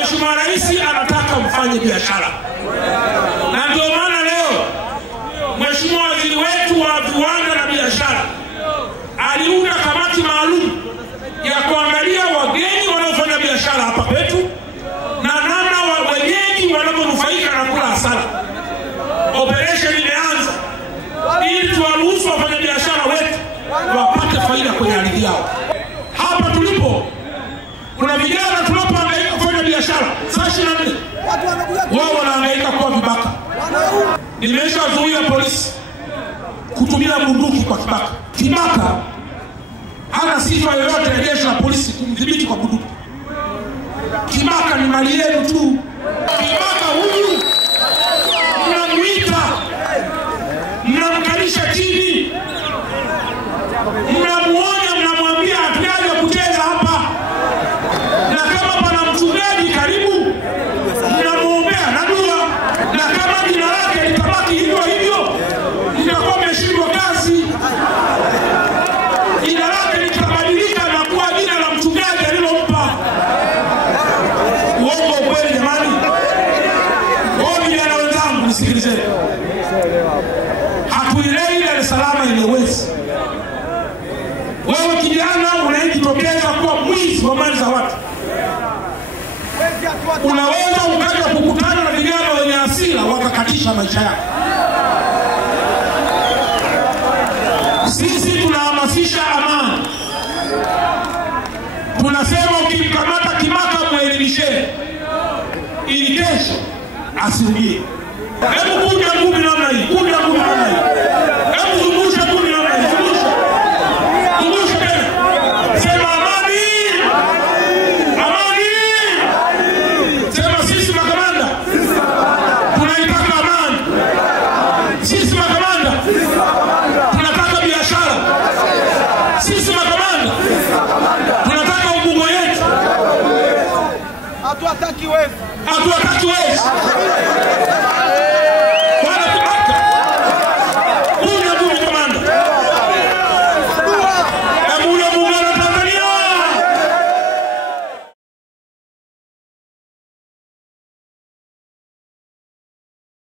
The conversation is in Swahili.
Mheshimiwa Rais anataka mfanye biashara. Na ndio maana leo Mheshimiwa Waziri wetu wa viwanda na biashara aliunda kamati maalum ya kuangalia wageni wanaofanya biashara hapa kwetu na namna wageni wanaponufaika na kula hasara. Operation imeanza ili tuwaruhusu wafanya biashara wetu wapate faida kwenye ardhi yao. Hapa tulipo kuna vijana tunapohangaika kufanya biashara saa 24 wao wanahangaika kuwa vibaka. Nimeshazuia polisi kutumia bunduki kwa kibaka. Kibaka hana sifa yoyote ya jeshi la polisi kumdhibiti kwa bunduki. Kibaka ni mali yenu tu. Kibaka huyu mnamuita, mnamkalisha chini, mnamuonya, mnamwambia hatujaje kucheza hapa. Na kama pana mchungaji karibu, mnamuombea na dua. Na kama jina lake litabaki hivyo hivyo, mtakuwa mmeshindwa kazi. Jina lake litabadilika na kuwa jina la mchungaji alilompa. Uongo kweli jamani? Wao vijana wenzangu nisikilizeni. Hatuilei Dar es Salaam ile wezi. Wewe kijana unayejitokeza kuwa mwizi wa mali za watu, unaweza ukaja kukutana na vijana wenye hasira wakakatisha maisha yako. Sisi tunahamasisha amani. Tunasema ukimkamata Kimaka muelimishe ili kesho asirudie. Hebu kuja ngumi namna hii, kuja ngumi namna hii. Hebu zungusha ngumi namna hii, zungusha. Zungusha tena. Sema amani. Amani. Sema sisi makamanda. Tunaitaka amani. Sisi makamanda. Tunataka biashara. Sisi makamanda. Tunataka Ubungo yetu. Hatuataki wewe. Hatuataki